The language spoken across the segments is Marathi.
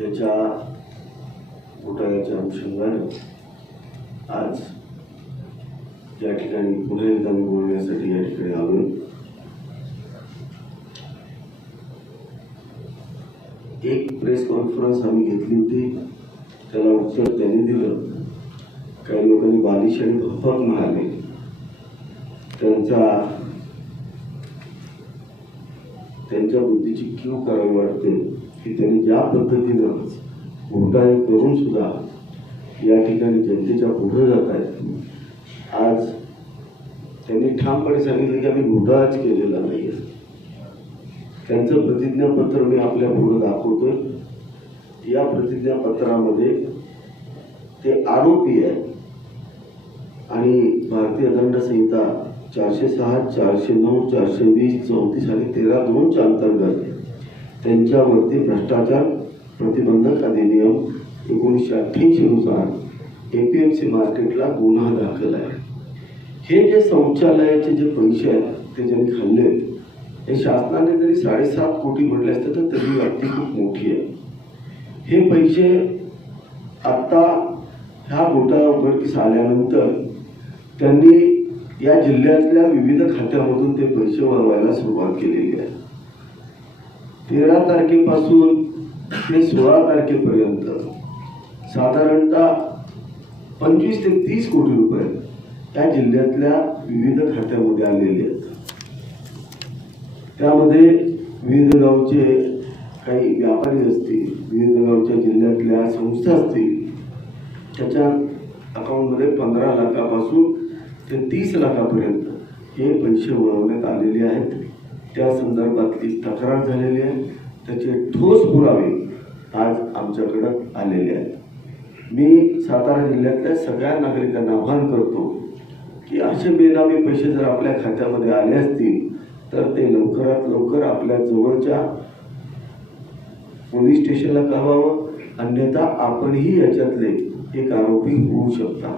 याच्या घोटाळ्याच्या अनुषंगाने आज या ठिकाणी पुन्हा एकदा मी बोलण्यासाठी या ठिकाणी आलो एक प्रेस कॉन्फरन्स आम्ही घेतली होती. त्याला उत्तर त्यांनी दिलं. काही लोकांनी बालिश आणि भपक म्हणाले. त्यांचा त्यांच्या बुद्धीची क्यू करावी वाटते. की त्यांनी ज्या पद्धतीनं घोटाळे करून सुद्धा या ठिकाणी जनतेच्या पुढे जात आहेत आज त्यांनी ठामपणे सांगितलं की आम्ही घोटाळाच केलेला नाही त्यांचं प्रतिज्ञापत्र मी आपल्या पुढे दाखवतो या प्रतिज्ञापत्रामध्ये ते आरोपी आहेत. आणि भारतीय दंड संहिता चारशे सहा चारशे नऊ चारशे वीस चौतीस आणि तेरा दोनच्या अंतर्गत त्यांच्यावरती भ्रष्टाचार प्रतिबंधक अधिनियम एकोणीसशे अठ्ठ्याऐंशीनुसार ए पी एम सी मार्केटला गुन्हा दाखल आहे. हे जे शौचालयाचे जे पैसे आहेत ते ज्यांनी खाल्ले हे शासनाने जरी साडेसात कोटी म्हटले असते तर तरी व्याप्ती खूप मोठी आहे. हे पैसे आत्ता ह्या घोटाळा उघडकीस आल्यानंतर त्यांनी या जिल्ह्यातल्या विविध खात्यामधून ते पैसे वळवायला सुरुवात केलेली आहे. तेरा तारखेपासून ते सोळा तारखेपर्यंत. साधारणतः पंचवीस ते तीस कोटी रुपये त्या जिल्ह्यातल्या विविध खात्यामध्ये आलेले आहेत. त्यामध्ये विविध गावचे काही व्यापारी असतील विविध गावच्या जिल्ह्यातल्या संस्था असतील त्याच्या अकाउंटमध्ये पंधरा लाखापासून ते तीस लाखापर्यंत हे पैसे वळवण्यात आलेले आहेत. त्या संदर्भातली तक्रार झालेली आहे. त्याचे ठोस पुरावे आज आमच्याकडं आलेले आहेत. मी सातारा जिल्ह्यातल्या सगळ्या नागरिकांना आव्हान करतो की असे बेनामी पैसे जर आपल्या खात्यामध्ये आले असतील तर ते लवकरात लवकर आपल्या जवळच्या पोलीस स्टेशनला कळवावं. अन्यथा आपणही याच्यातले एक आरोपी होऊ शकता.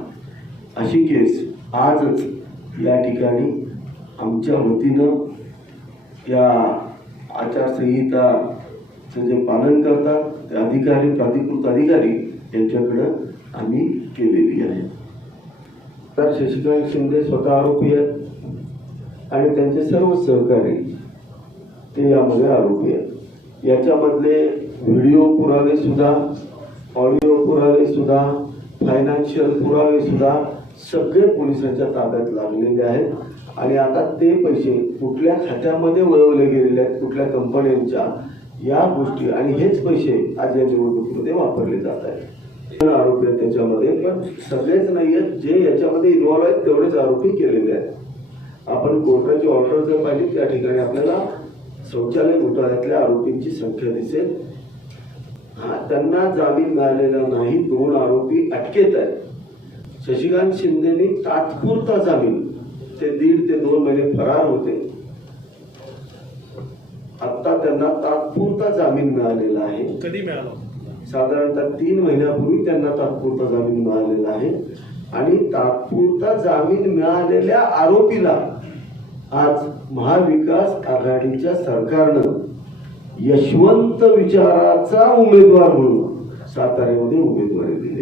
अशी केस आजच या ठिकाणी आमच्या वतीनं या आचारसंहिताचं जे पालन करतात ते अधिकारी प्राधिकृत अधिकारी यांच्याकडं आम्ही केलेली आहे. तर शशिकांत शिंदे स्वतः आरोपी आहेत आणि त्यांचे सर्व सहकारी ते यामध्ये आरोपी आहेत. याच्यामधले व्हिडिओ पुरावे सुद्धा ऑडिओ पुरावे सुद्धा फायनान्शियल पुरावे सुद्धा सगळे पोलिसांच्या ताब्यात लागलेले आहेत. आणि आता ते पैसे कुठल्या खात्यामध्ये वळवले गेलेले आहेत कुठल्या कंपन्यांच्या या गोष्टी. आणि हेच पैसे आज या निवडणुकीमध्ये वापरले जात आहेत. आरोपी आहेत त्याच्यामध्ये पण सगळेच नाही आहेत जे याच्यामध्ये इन्व्हॉल्व आहेत तेवढेच आरोपी केलेले आहेत. आपण कोर्टाची ऑर्डर जर पाहिली त्या ठिकाणी आपल्याला शौचालय घोटाळ्यातल्या आरोपींची संख्या दिसेल. हा त्यांना जामीन मिळालेला नाही दोन आरोपी अटकेत आहेत. शशिकांत शिंदेनी तात्पुरता जामीन ते दीड ते दोन महिने फरार होते. आता त्यांना तात्पुरता जामीन मिळालेला आहे. कधी मिळाला साधारणतः तीन महिन्यापूर्वी त्यांना तात्पुरता जामीन मिळालेला आहे. आणि तात्पुरता जामीन मिळालेल्या आरोपीला आज महाविकास आघाडीच्या सरकारनं यशवंत विचाराचा उमेदवार म्हणून साताऱ्यामध्ये उमेदवारी आहे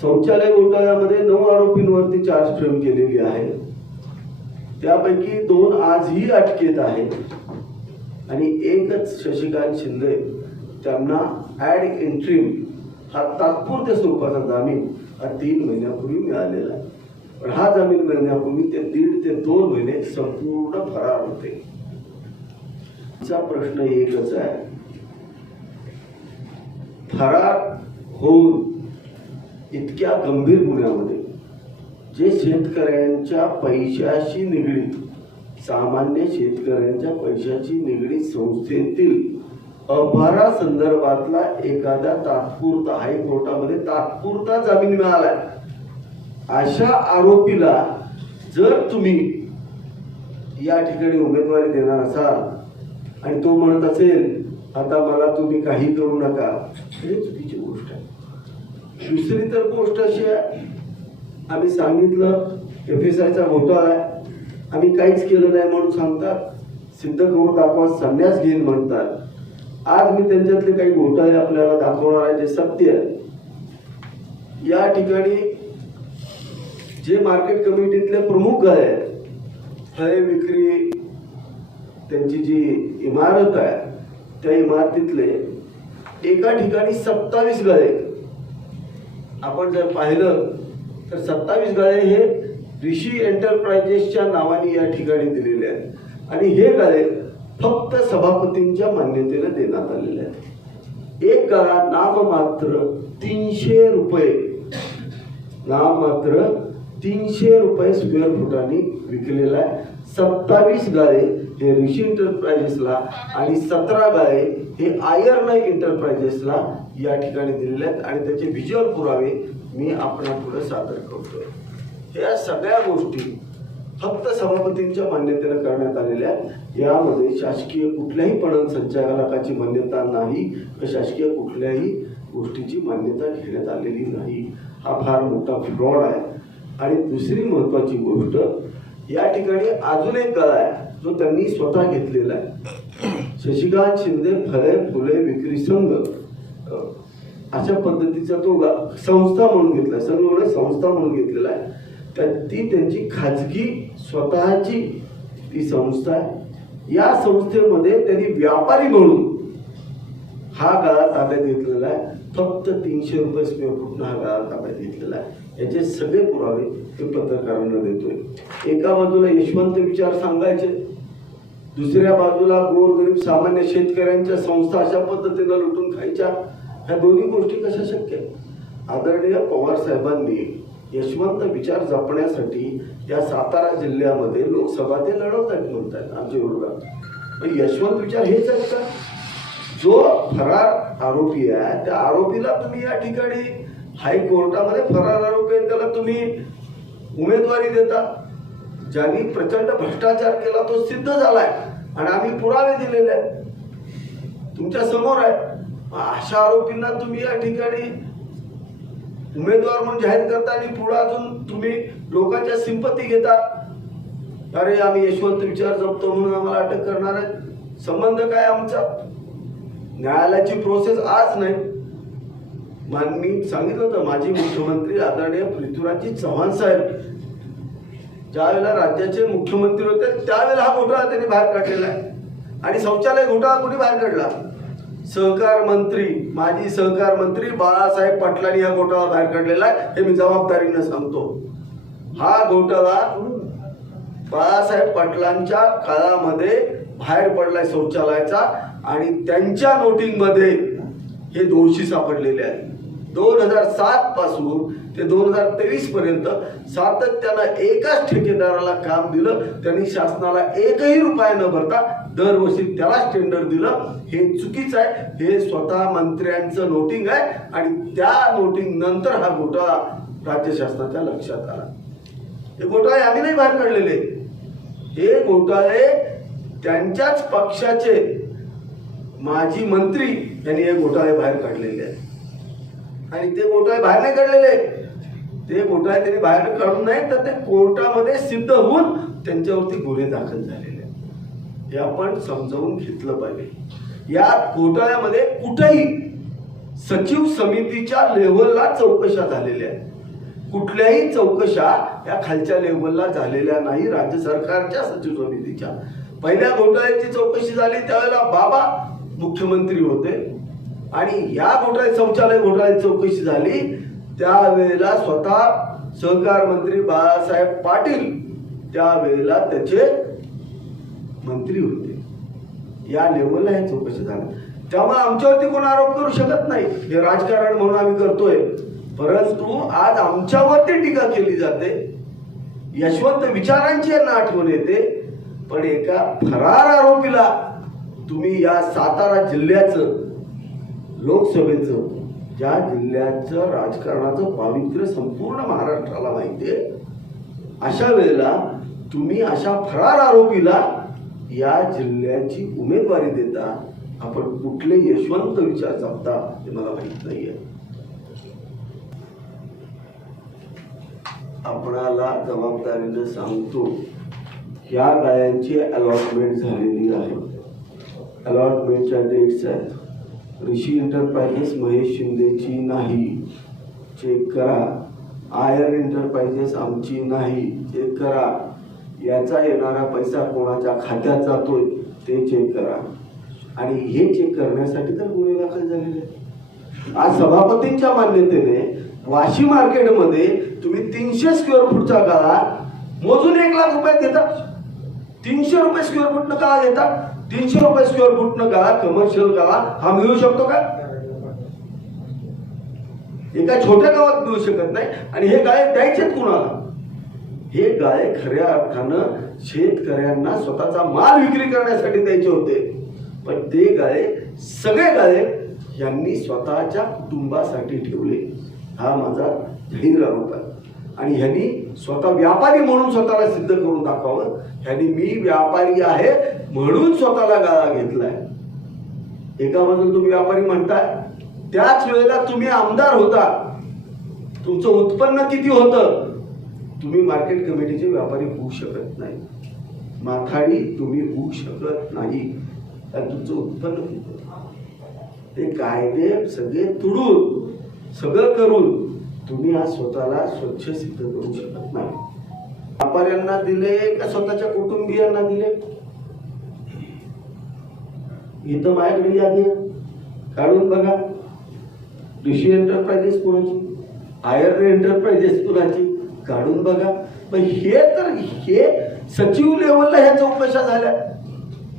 शौचालय घोटाळ्यामध्ये नऊ आरोपींवरती चार्ज फ्रेम केलेली आहे. त्यापैकी दोन आजही अटकेत आहेत. आणि एकच शशिकांत शिंदे त्यांना ऍड एंट्रीम हा तात्पुरत्या स्वरूपाचा जामीन हा तीन महिन्यापूर्वी मिळालेला आहे. पण हा जामीन मिळण्यापूर्वी ते दीड ते दोन महिने संपूर्ण फरार होते. चा प्रश्न एकच आहे. फरार होऊन इतक्या गंभीर गुन्ह्यामध्ये जे शेतकऱ्यांच्या पैशाशी निगडीत सामान्य शेतकऱ्यांच्या पैशाची निगडीत संस्थेतील अभारा संदर्भातला एखादा तात्पुरता हायकोर्टामध्ये तात्पुरता जामीन मिळालाय अशा आरोपीला जर तुम्ही या ठिकाणी उमेदवारी देणार असाल आणि तो म्हणत असेल आता मला तुम्ही काही करू नका. हे चुकीची दुसरी तर गोष्ट अशी आहे आम्ही सांगितलं एफ एस आयचा घोटाळा आहे. आम्ही काहीच केलं नाही म्हणून सांगतात सिद्ध करून दाखवा संन्यास घेईन म्हणतात. आज मी त्यांच्यातले काही घोटाळे आपल्याला दाखवणार आहे जे सत्य आहे. या ठिकाणी जे मार्केट कमिटीतले प्रमुख आहेत फळे विक्री त्यांची जी इमारत आहे त्या इमारतीतले एका ठिकाणी सत्तावीस गळे. आपण जर पाहिलं तर सत्तावीस गळे हे ऋषी एंटरप्राइजेसच्या नावाने या ठिकाणी दिलेले आहेत. आणि हे गळे फक्त सभापतींच्या मान्यतेने देण्यात आलेले आहेत. एक गळा नाममात्र तीनशे रुपये. नाममात्र तीनशे रुपये स्क्वेअर फुटाने विकलेला आहे. सत्तावीस गाळे हे ऋषी एंटरप्राइजेसला आणि सतरा गाळे हे आयर्न एंटरप्राइजेसला या ठिकाणी दिलेले आहेत. आणि त्याचे व्हिज्युअल पुरावे मी आपणापुढे सादर करतोय. या सगळ्या गोष्टी फक्त सभापतींच्या मान्यतेनं करण्यात आलेल्या आहेत. यामध्ये शासकीय कुठल्याही पणन संचालकाची मान्यता नाही तर शासकीय कुठल्याही गोष्टीची मान्यता घेण्यात आलेली नाही. हा फार मोठा फ्रॉड आहे. आणि दुसरी महत्वाची गोष्ट या ठिकाणी अजून एक गळा आहे. जो त्यांनी स्वतः घेतलेला आहे. शशिकांत शिंदे फळे फुले विक्री संघ अशा पद्धतीचा तो गा- संस्था म्हणून घेतला आहे. सगळं संस्था म्हणून घेतलेला आहे. तर ती त्यांची खाजगी स्वतःची ती संस्था आहे. या संस्थेमध्ये त्यांनी व्यापारी म्हणून हा गाळा ताब्यात घेतलेला आहे. फक्त तीनशे रुपये स्क्वेअर फूट हा गाळा ताब्यात घेतलेला आहे. याचे सगळे पुरावे ते पत्रकारांना देतोय. एका बाजूला यशवंत विचार सांगायचे. दुसऱ्या बाजूला गोरगरीब सामान्य शेतकऱ्यांच्या संस्था अशा पद्धतीनं लुटून खायच्या ह्या दोन्ही गोष्टी कशा शक्य आहेत? आदरणीय पवार साहेबांनी यशवंत विचार जपण्यासाठी या सातारा जिल्ह्यामध्ये लोकसभा ते लढवत आहेत म्हणतात आमच्या विरोधात यशवंत विचार हेच आहेत का? जो फरार आरोपी आहे त्या आरोपीला तुम्ही या ठिकाणी हायकोर्टामध्ये फरार आरोपी आहे त्याला तुम्ही उमेदवारी देता? ज्यांनी प्रचंड भ्रष्टाचार केला तो सिद्ध झालाय. आणि आम्ही पुरावे दिलेले आहेत. तुमच्यासमोर आहे. अशा आरोपींना तुम्ही या ठिकाणी उमेदवार म्हणून जाहीर करता आणि पुढे अजून तुम्ही लोकांच्या सिंपती घेता. अरे आम्ही यशवंत विचार जपतो म्हणून आम्हाला अटक करणार आहे संबंध काय आमचा? न्यायालयाची प्रोसेस आज नाही. मान मी सांगितलं होतं माजी मुख्यमंत्री आदरणीय पृथ्वीराजजी चव्हाण साहेब ज्यावेळेला राज्याचे मुख्यमंत्री होते त्यावेळेला हा घोटाळा त्यांनी बाहेर काढलेला आहे. आणि शौचालय घोटाळा कोणी बाहेर काढला? सहकार मंत्री माजी सहकार मंत्री बाळासाहेब पाटलांनी हा घोटाळा बाहेर काढलेला आहे हे मी जबाबदारीनं सांगतो. हा घोटाळा बाळासाहेब पाटलांच्या काळामध्ये बाहेर पडलाय शौचालयाचा आणि त्यांच्या नोटिंगमध्ये हे दोषी सापडलेले आहेत. दोन हजार सात पासून ते दोन हजार तेवीस पर्यंत सातत्यानं एकाच ठेकेदाराला काम दिलं. त्यांनी शासनाला एकही रुपया न भरता दरवर्षी त्यालाच टेंडर दिलं. हे चुकीचं आहे. हे स्वतः मंत्र्यांचं नोटिंग आहे. आणि त्या नोटिंग नंतर हा घोटाळा राज्य शासनाच्या लक्षात आला. हे घोटाळे आम्ही नाही बाहेर काढलेले. हे घोटाळे त्यांच्याच पक्षाचे माजी मंत्री यांनी हे घोटाळे बाहेर काढलेले आहेत. आणि ते घोटाळे बाहेर नाही काढलेले. ते घोटाळे त्यांनी बाहेर काढून नाही तर ते कोर्टामध्ये सिद्ध होऊन त्यांच्यावरती गुन्हे दाखल झालेले आहेत. हे आपण समजावून घेतलं पाहिजे. या घोटाळ्यामध्ये कुठेही सचिव समितीच्या लेवलला चौकशा झालेल्या आहेत. कुठल्याही चौकशा या खालच्या लेवलला झालेल्या नाही राज्य सरकारच्या सचिव समितीच्या. पहिल्या घोटाळ्याची चौकशी झाली त्यावेळेला बाबा मुख्यमंत्री होते. आणि या घोटाळे शौचालय घोटाळ्याची चौकशी झाली. त्यावेळेला स्वतः सहकार मंत्री बाळासाहेब पाटील त्यावेळेला त्याचे मंत्री होते. या लेवलला हे चौकशी झाल्या त्यामुळे आमच्यावरती कोण आरोप करू शकत नाही. हे राजकारण म्हणून आम्ही करतोय. परंतु आज आमच्यावरती टीका केली जाते. यशवंत विचारांची यांना आठवण येते. पण एका फरार आरोपीला तुम्ही या सातारा जिल्ह्याचं लोकसभेचं ज्या जिल्ह्याचं राजकारणाचं पावित्र्य संपूर्ण महाराष्ट्राला माहिती आहे अशा वेळेला तुम्ही अशा फरार आरोपीला या जिल्ह्याची उमेदवारी देता आपण कुठले यशवंत विचार जपता हे मला माहीत आहे आपणाला जबाबदारीनं सांगतो या गायांची अलॉटमेंट झालेली आहे. अलॉटमेंटच्या डेट्स आहेत. ऋषी एंटरप्राइजेस महेश शिंदेची नाही. चेक करा. आयर एंटरप्राइजेस आमची नाही. चेक करा. याचा येणारा पैसा कोणाच्या खात्यात जातोय ते चेक करा. आणि हे चेक करण्यासाठी तर गुन्हे दाखल झालेले आहेत. आज सभापतींच्या मान्यतेने वाशी मार्केटमध्ये तुम्ही तीनशे स्क्वेअर फूटचा गाळा मोजून एक लाख रुपयात देतात तीनशे रुपये स्क्वेअर फूट न गाळा देतात तीनशे रुपये स्क्वेअर फूट न गाळा कमर्शियल गाळा हा मिळू शकतो का? एका छोट्या गावात मिळू शकत नाही. आणि हे गाळे द्यायचेत कुणाला? हे गाळे खऱ्या अर्थानं शेतकऱ्यांना स्वतःचा माल विक्री करण्यासाठी द्यायचे होते. पण ते गाळे सगळे गाळे यांनी स्वतःच्या कुटुंबासाठी ठेवले. हा माझा जाहीर आरोप आहे आणि ह्यांनी स्वतः व्यापारी म्हणून स्वतःला सिद्ध करून दाखवावं. ह्यांनी मी व्यापारी आहे म्हणून स्वतःला गाळा घेतलाय. एका बाजूला तुम्ही व्यापारी म्हणताय त्याच वेळेला तुम्ही आमदार होता. तुमचं उत्पन्न किती होतं? तुम्ही मार्केट कमिटीचे व्यापारी होऊ शकत नाही. माथाडी तुम्ही होऊ शकत नाही. कारण तुमचं उत्पन्न किती ते कायदे सगळे तुडून सगळं करून तुम्ही आज स्वतःला स्वच्छ सिद्ध करू शकत नाही. व्यापाऱ्यांना दिले का स्वतःच्या कुटुंबियांना दिले? इथं माझ्याकडे यादी काढून बघा. ऋषी एंटरप्राइजेस कुणाची? आयर एंटरप्राइजेस कुणाची? काढून बघा. पण हे तर हे सचिव लेवलला ह्या चौकशा झाल्या.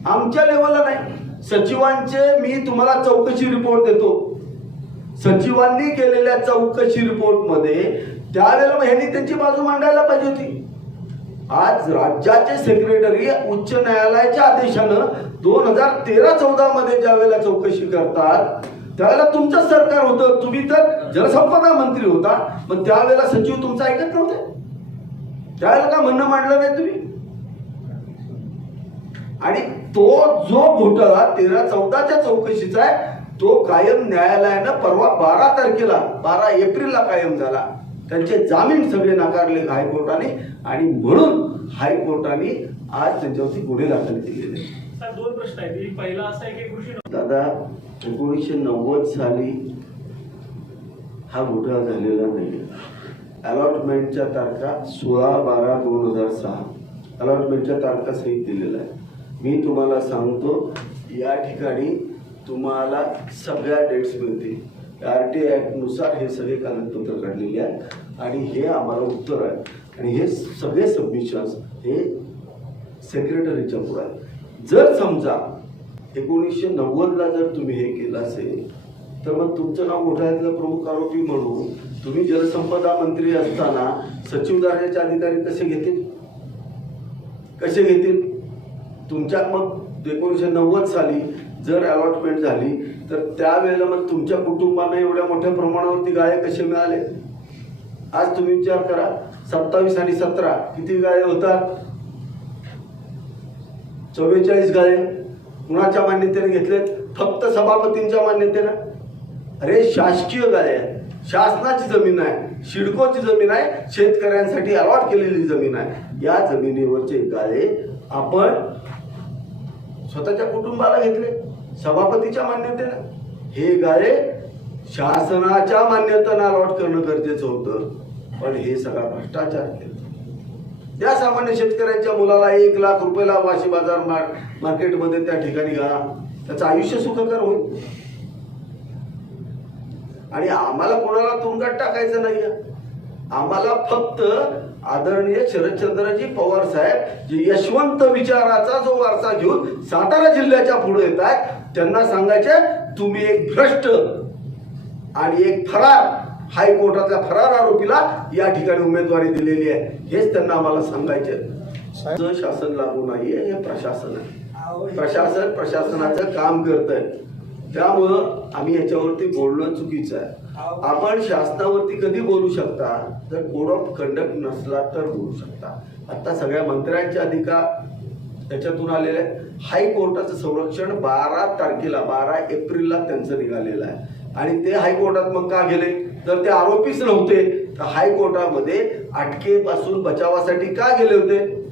आमच्या लेवलला नाही. सचिवांचे मी तुम्हाला चौकशी रिपोर्ट देतो. सचिवांनी केलेल्या चौकशी रिपोर्टमध्ये त्यावेळेला ह्यांनी त्यांची बाजू मांडायला पाहिजे होती. आज राज्याचे सेक्रेटरी उच्च न्यायालयाच्या आदेशानं दोन हजार तेरा चौदा मध्ये ज्या वेळेला चौकशी करतात त्यावेळेला तुमचं सरकार होतं तुम्ही तर जलसंपदा मंत्री होता पण त्यावेळेला सचिव तुमचं ऐकत नव्हते. त्यावेळेला का म्हणणं मांडलं नाही तुम्ही? आणि तो जो घोटाळा तेरा चौदाच्या चौकशीचा आहे तो कायम न्यायालयानं परवा बारा तारखेला बारा एप्रिलला कायम झाला. त्यांचे जामीन सगळे नाकारले हायकोर्टाने आणि म्हणून हायकोर्टाने आज त्यांच्यावरती गुन्हे दाखल केलेले. दोन प्रश्न आहेत. पहिला असा आहे की दादा एकोणीसशे नव्वद साली हा घोटाळा झालेला नाही अलॉटमेंटच्या तारखा सोळा बारा दोन हजार सहा. अलॉटमेंटच्या तारखा सहित दिलेला आहे. मी तुम्हाला सांगतो या ठिकाणी तुम्हाला सगळ्या डेट्स मिळतील. आर टी ॲक्टनुसार हे सगळे कागदपत्र काढलेले आहेत. आणि हे आम्हाला उत्तर आहे. आणि हे सगळे सबमिशन्स हे सेक्रेटरीच्या पुढे आहेत. जर समजा एकोणीसशे नव्वदला जर तुम्ही हे केलं असेल तर मग तुमचं नाव घोटाळ्यातलं प्रमुख आरोपी म्हणून तुम्ही जलसंपदा मंत्री असताना सचिव दर्जाचे अधिकारी कसे घेतील? कसे घेतील? तुमच्या मग एकोणीसशे नव्वद साली जर अलॉटमेंट झाली तर त्यावेळेला मग तुमच्या कुटुंबांना एवढ्या मोठ्या प्रमाणावरती गाय कसे मिळाले? आज तुम्ही विचार करा सत्तावीस आणि सतरा किती गाय होतात? चव्वेचाळीस गाय कुणाच्या मान्यतेने घेतलेत? फक्त सभापतींच्या मान्यतेनं. अरे शासकीय गाय आहेत. शासनाची जमीन आहे शिडकोची जमीन आहे शेतकऱ्यांसाठी अलॉट केलेली जमीन आहे. या जमिनीवरचे गाळे आपण स्वतःच्या कुटुंबाला घेतले. सभापतीच्या मान्यतेनं. हे गाळे शासनाच्या मान्यतेनं अलॉट करणं गरजेचं होतं पण हे सगळा भ्रष्टाचार केला त्या सामान्य शेतकऱ्यांच्या मुलाला एक लाख रुपयाला वाशी बाजार मार- मार्केटमध्ये त्या ठिकाणी घाला त्याचं आयुष्य सुखकर होईल. आणि आम्हाला कोणाला तुरुंगात टाकायचं नाही आम्हाला फक्त आदरणीय शरदचंद्रजी पवार साहेब जे यशवंत विचाराचा जो वारसा घेऊन सातारा जिल्ह्याच्या पुढे येत आहेत त्यांना सांगायचे तुम्ही एक भ्रष्ट आणि एक फरार हायकोर्टातल्या फरार आरोपीला या ठिकाणी उमेदवारी दिलेली आहे. हेच त्यांना आम्हाला सांगायचे शासन लागू नाहीये हे प्रशासन आहे. प्रशासन प्रशासनाचं काम करत आहे त्यामुळं आम्ही याच्यावरती बोलणं चुकीचं आहे. आपण शासनावरती कधी बोलू शकता? जर कोड ऑफ कंडक्ट नसला तर बोलू शकता. आता सगळ्या मंत्र्यांचे अधिकार त्याच्यातून आलेलं आहे. हायकोर्टाचं संरक्षण बारा तारखेला बारा एप्रिलला त्यांचं निघालेलं आहे. आणि ते हायकोर्टात मग का गेले? तर ते आरोपीच नव्हते. तर हायकोर्टामध्ये अटकेपासून बचावासाठी का गेले होते?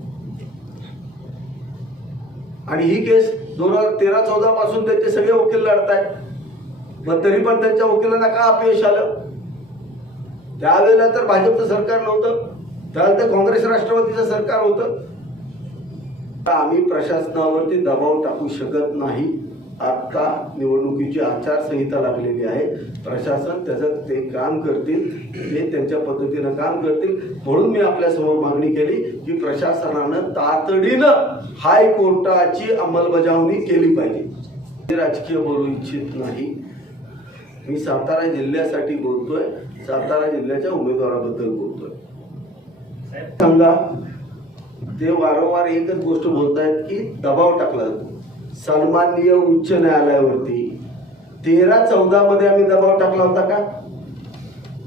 आणि ही केस दोन हजार तेरा चौदा पासून त्यांचे सगळे वकील लढतायत. मग तरी पण त्यांच्या वकिलांना का अपयश आलं? त्यावेळेला तर भाजपचं सरकार नव्हतं. त्यावेळेला तर काँग्रेस राष्ट्रवादीचं सरकार होतं. आम्ही प्रशासनावरती दबाव टाकू शकत नाही. आता निवडणुकीची आचारसंहिता लागलेली आहे. प्रशासन त्याचं ते काम करतील. ते त्यांच्या पद्धतीनं काम करतील. म्हणून मी आपल्यासमोर मागणी केली की प्रशासनानं तातडीनं हायकोर्टाची अंमलबजावणी केली पाहिजे. मी राजकीय बोलू इच्छित नाही. मी सातारा जिल्ह्यासाठी बोलतोय. सातारा जिल्ह्याच्या उमेदवाराबद्दल बोलतोय. सांगा. ते वारंवार एकच गोष्ट बोलतायत की दबाव टाकला जातो. सन्माननीय उच्च न्यायालयावरती. तेरा चौदा मध्ये आम्ही दबाव टाकला होता का?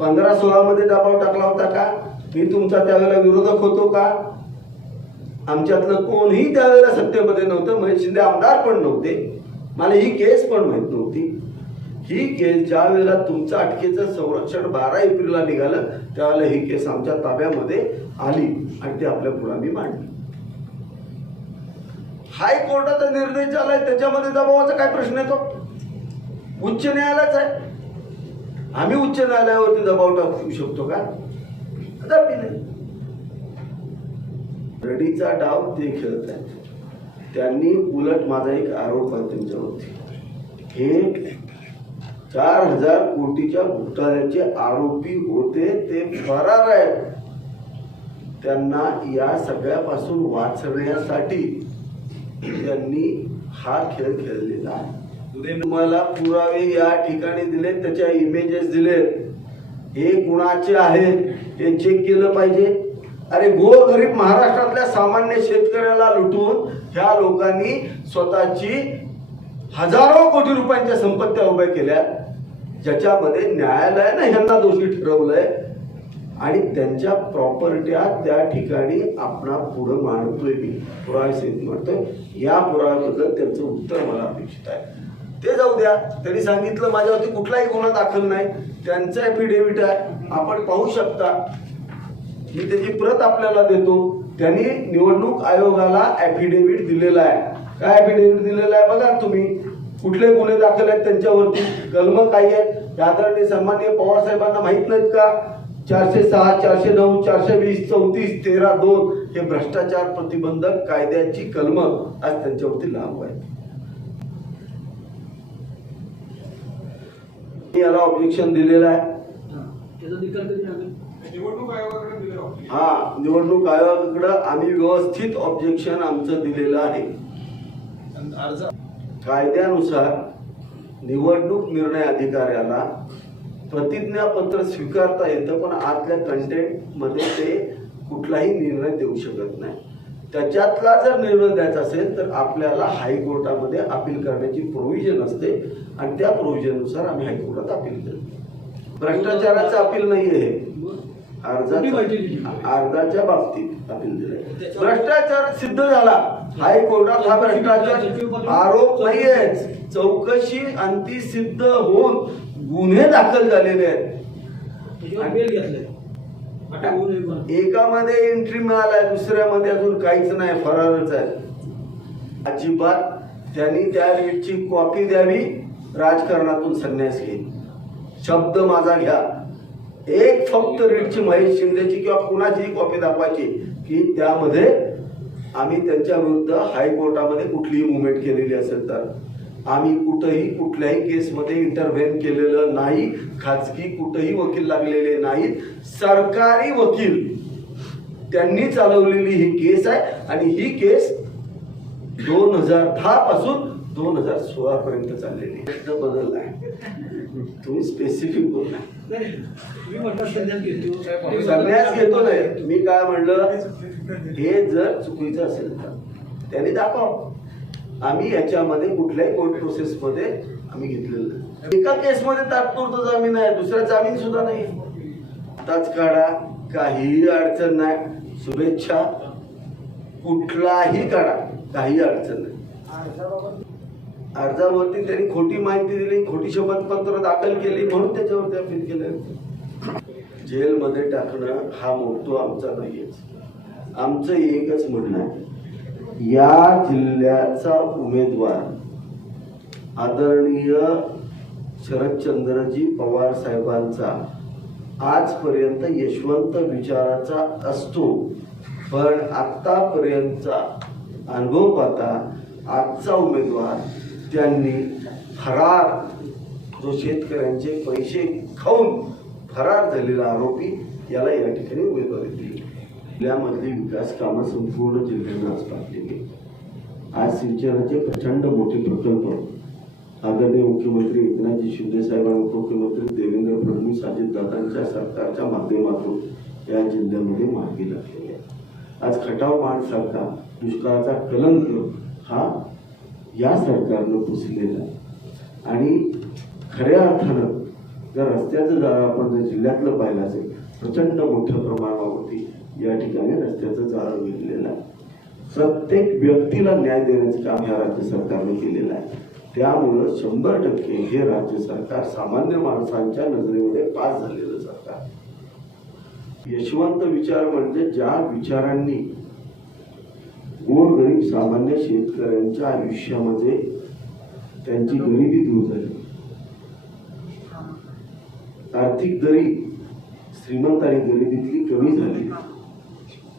पंधरा सोळा मध्ये दबाव टाकला होता का? मी तुमचा त्यावेळेला विरोधक होतो का? आमच्यातलं कोणीही त्यावेळेला सत्तेमध्ये नव्हतं. महेश शिंदे आमदार पण नव्हते. मला ही केस पण माहीत नव्हती. ही केस ज्या वेळेला तुमचं अटकेचं संरक्षण बारा एप्रिलला निघालं त्यावेळेला ही केस आमच्या ताब्यामध्ये आली आणि ते आपल्या पुढे आम्ही मांडली. हायकोर्टाचा निर्देश झालाय त्याच्यामध्ये दबावाचा काय प्रश्न येतो उच्च न्यायालयाच आहे. आम्ही उच्च न्यायालयावरती दबाव टाकू शकतो का? कदापि नाही. रडीचा डाव ते खेळत आहेत. त्यांनी उलट माझा एक आरोप आहे त्यांच्यावरती. हे चार हजार कोटीच्या घोटाळ्याचे आरोपी होते ते फरार आहेत. त्यांना या सगळ्यापासून वाचण्यासाठी त्यांनी हा खेळ खेळलेला आहे. तुम्हाला पुरावे या ठिकाणी दिले त्याच्या इमेजेस दिलेत. हे कुणाचे आहेत? हे चेक केलं पाहिजे. अरे गोरगरीब महाराष्ट्रातल्या सामान्य शेतकऱ्याला लुटून ह्या लोकांनी स्वतःची हजारो कोटी रुपयांच्या संपत्त्या उभ्या केल्या. ज्याच्यामध्ये न्यायालयानं ह्यांना दोषी ठरवलंय. आणि त्यांच्या प्रॉपर्ट्या त्या ठिकाणी आपणा पुढं मांडतोय मी. पुराव्यासहित मांडतोय. या पुराव्याबद्दल त्यांचं उत्तर मला अपेक्षित आहे. ते जाऊ द्या. त्यांनी सांगितलं माझ्यावरती कुठलाही गुन्हा दाखल नाही. त्यांचं ॲफिडेव्हिट आहे. आपण पाहू शकता. मी त्याची प्रत आपल्याला देतो. त्यांनी निवडणूक आयोगाला ॲफिडेव्हिट दिलेला आहे. काय ॲफिडेव्हिट दिलेला आहे बघा तुम्ही. कुठले गुन्हे दाखल आहेत त्यांच्यावरती? कलम काही आहेत. आदरणीय सन्माननीय पवार साहेबांना माहीत नाहीत का? चारशे सहा चारशे नऊ चारशे वीस चौतीस तेरा दोन हे भ्रष्टाचार प्रतिबंधक कायद्याची कलम आज त्यांच्यावरती लागू आहेत. मी याला ऑब्जेक्शन दिलेलं आहे. हा निवडणूक आयोगाकडे आम्ही व्यवस्थित ऑब्जेक्शन आमचं दिलेलं आहे. अर्ज कायद्यानुसार निवडणूक निर्णय अधिकाऱ्याला प्रतिज्ञापत्र स्वीकारता येतं पण आतल्या कंटेंटमध्ये ते कुठलाही निर्णय देऊ शकत नाही. त्याच्यातला जर निर्णय द्यायचा असेल तर आपल्याला हायकोर्टामध्ये अपील करण्याची प्रोव्हिजन असते आणि त्या प्रोव्हिजननुसार आम्ही हायकोर्टात अपील करतो. भ्रष्टाचाराचं अपील नाही आहे अर्जाच्या अर्जाच्या बाबतीत अपील दिलंय भ्रष्टाचार सिद्ध झाला. हायकोर्टात हा भ्रष्टाचार आरोप नाहीये. चौकशी अंती सिद्ध होऊन गुन्हे दाखल झालेले आहेत. एकामध्ये एंट्री मिळालाय दुसऱ्यामध्ये अजून काहीच नाही फरारच आहे. अजिबात त्यांनी त्या रीटची कॉपी द्यावी राजकारणातून संन्यास घेईल शब्द माझा घ्या. एक फक्त रीटची महेश शिंदेची किंवा कुणाचीही कॉपी दाखवायची की त्यामध्ये आम्ही त्यांच्या विरुद्ध हायकोर्टामध्ये कुठलीही मुवमेंट केलेली असेल तर. आम्ही कुठंही कुठल्याही केसमध्ये इंटरव्हेन केलेलं नाही खाजगी कुठंही वकील लागलेले नाहीत. सरकारी वकील त्यांनी चालवलेली ही केस आहे आणि ही केस दोन हजार दहा पासून दोन हजार सोळा पर्यंत चाललेली. प्रश्न बदललाय तुम्ही स्पेसिफिक बोलला. घेतो सगळ्याच घेतो नाही. मी काय म्हणलं? हे जर चुकीचं असेल तर. त्याने दाखव. आम्ही याच्यामध्ये कुठल्याही कोर्ट प्रोसेसमध्ये आम्ही घेतलेलं एका केसमध्ये तात्पुरता जामीन आहे. दुसरा जामीन सुद्धा नाही. आताच काढा. काहीही अडचण नाही. शुभेच्छा. कुठलाही काढा. काही अडचण नाही. अर्जावरती त्यांनी खोटी माहिती दिली खोटी शपथपत्र दाखल केली म्हणून त्याच्यावरती अपील केलं जेलमध्ये टाकणं हा मोठो आमचा नाहीच आमचं एकच म्हणणं आहे या जिल्ह्याचा उमेदवार आदरणीय शरदचंद्रजी पवार साहेबांचा आजपर्यंत यशवंत विचाराचा असतो. पण आत्तापर्यंतचा अनुभव पाहता आजचा उमेदवार त्यांनी फरार जो शेतकऱ्यांचे पैसे खाऊन फरार झालेला आरोपी याला या ठिकाणी उमेदवारी दिली. जिल्ह्यामधली विकास कामं संपूर्ण जिल्ह्यानं आज पाहिली आज सिंचनाचे प्रचंड मोठे प्रकल्प. आदरणीय मुख्यमंत्री एकनाथजी शिंदे साहेब आणि उपमुख्यमंत्री देवेंद्र फडणवीस अजितदादांच्या सरकारच्या माध्यमातून या जिल्ह्यामध्ये मार्गी लागलेले आहेत आज खटाव माणसारखा दुष्काळाचा कलंक हा या सरकारनं पुसलेला आहे. आणि खऱ्या अर्थानं जर रस्त्याचं जाळं आपण जर जिल्ह्यातलं पाहिलं असेल प्रचंड मोठ्या प्रमाणावरती या ठिकाणी रस्त्याचं जाळं विकलेलं आहे. प्रत्येक व्यक्तीला न्याय देण्याचं काम ह्या राज्य सरकारने केलेलं आहे. त्यामुळं शंभर टक्के हे राज्य सरकार सामान्य माणसांच्या नजरेमध्ये पास झालेलं सरकार यशवंत विचार म्हणजे ज्या विचारांनी गोरगरीब सामान्य शेतकऱ्यांच्या आयुष्यामध्ये त्यांची गरिबी दूर झाली. आर्थिक दरी श्रीमंत आणि गरिबीतली कमी झाली.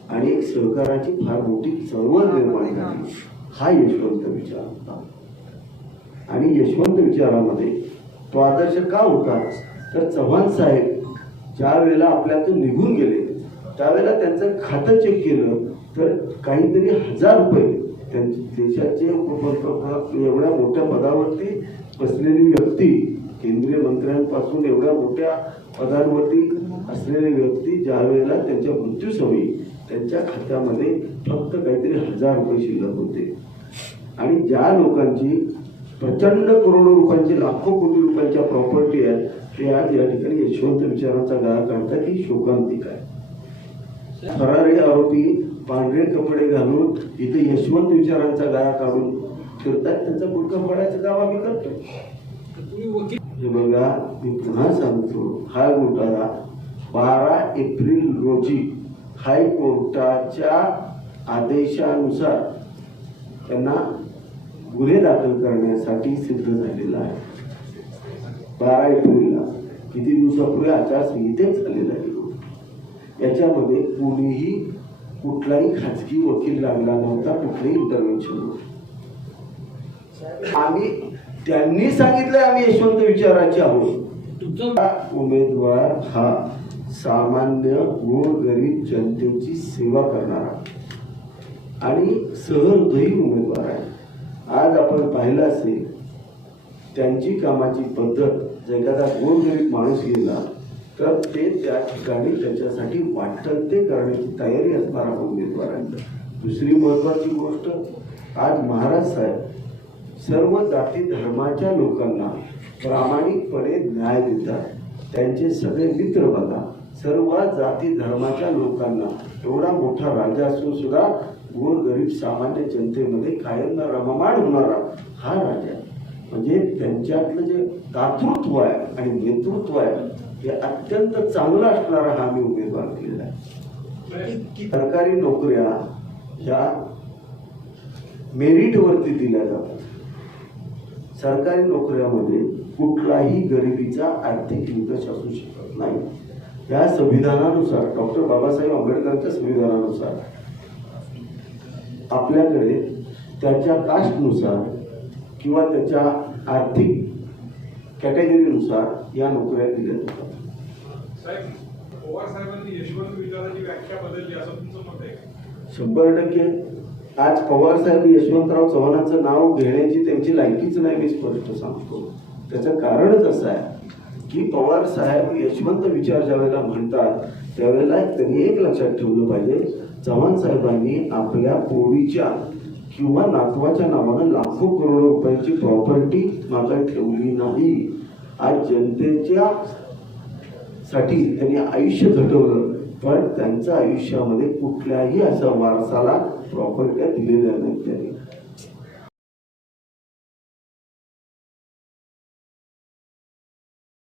आणि एक सहकाराची फार मोठी चळवळ निर्माण झाली. हा यशवंत विचार होता. आणि यशवंत विचारामध्ये तो आदर्श का होता? तर चव्हाण साहेब ज्या वेळेला आपल्यातून निघून गेले त्यावेळेला त्यांचं खातं चेक केलं तर काहीतरी हजार रुपये त्यांचे देशाचे एवढ्या मोठ्या पदावरती बसलेली व्यक्ती केंद्रीय मंत्र्यांपासून एवढ्या मोठ्या पदांवरती असलेली व्यक्ती ज्या वेळेला त्यांच्या मृत्यूसमयी त्यांच्या खात्यामध्ये फक्त काहीतरी हजार रुपये शिल्लक होते. आणि ज्या लोकांची प्रचंड करोडो रुपयांची लाखो कोटी रुपयांच्या प्रॉपर्टी आहेत ते आज या ठिकाणी यशवंत विचारांचा गाळा काढतात ही शोकांतिक आहे. फरारी आरोपी पांढरे कपडे घालून इथे यशवंत विचारांचा गाळा काढून फिरतात. त्यांचा गुटखा पडायचा दावा आम्ही करतो हे बघा मी पुन्हा सांगतो. हा घोटाळा बारा एप्रिल रोजी हायकोर्टाच्या आदेशानुसार त्यांना गुन्हे दाखल करण्यासाठी सिद्ध झालेला आहे. बारा एप्रिलला किती दिवसापूर्वी आचारसंहितेच झालेला आहे. याच्यामध्ये कोणीही कुठलाही खाजगी वकील लागला नव्हता कुठलंही इंटरव्हेन्शन आम्ही त्यांनी सांगितलं आम्ही यशवंत विचाराचे आहोत. उमेदवार हा सामान्य गोरगरीब जनतेची सेवा करणारा आणि सहृदयी उमेदवार आहे. आज आपण पाहिलं असेल त्यांची कामाची पद्धत एखादा गोरगरीब माणूस गेला तर ते त्या ठिकाणी त्याच्यासाठी वाटतं ते करण्याची तयारी असणारा हा उमेदवार आहे दुसरी महत्वाची गोष्ट आज महाराज साहेब सर्व जाती धर्माच्या लोकांना प्रामाणिकपणे न्याय देतात त्यांचे सगळे मित्र बघा सर्व जाती धर्माच्या लोकांना एवढा मोठा राजा असून सुद्धा गोरगरीब सामान्य जनतेमध्ये कायम रममाण होणारा हा राजा आहे. म्हणजे त्यांच्यातलं जे दातृत्व आहे आणि नेतृत्व आहे हे अत्यंत चांगला असणारा हा मी उमेदवार केलेला आहे. सरकारी नोकऱ्या ह्या मेरिटवरती दिल्या जातात. सरकारी नोकऱ्यामध्ये कुठलाही गरिबीचा आर्थिक निकष असू शकत नाही. या संविधानानुसार डॉक्टर बाबासाहेब आंबेडकरच्या संविधानानुसार आपल्याकडे त्याच्या कास्टनुसार किंवा त्याच्या आर्थिक कॅटेगरीनुसार या नोकऱ्या दिल्या जातात. साहेब पवार साहेबांनी यशवंत विचाराची व्याख्या बदलली असं तुमचं मत आहे का? शंभर टक्के. आज पवार साहेब यशवंतराव चव्हाणांचं नाव घेण्याची त्यांची लायकीच नाही मी स्पष्ट सांगतो. त्याचं कारणच असं आहे की पवार साहेब यशवंत विचार ज्या वेळेला म्हणतात त्यावेळेला त्यांनी एक लक्षात ठेवलं पाहिजे चव्हाण साहेबांनी आपल्या पोळीच्या किंवा नातवाच्या नावानं लाखो करोड रुपयाची प्रॉपर्टी माझा ठेवली नाही. आज जनतेच्या साठी त्यांनी आयुष्य घटवलं पण त्यांच्या आयुष्यामध्ये कुठल्याही अशा वारसाला प्रॉपर्ट्या दिलेल्या नाहीत त्यांनी.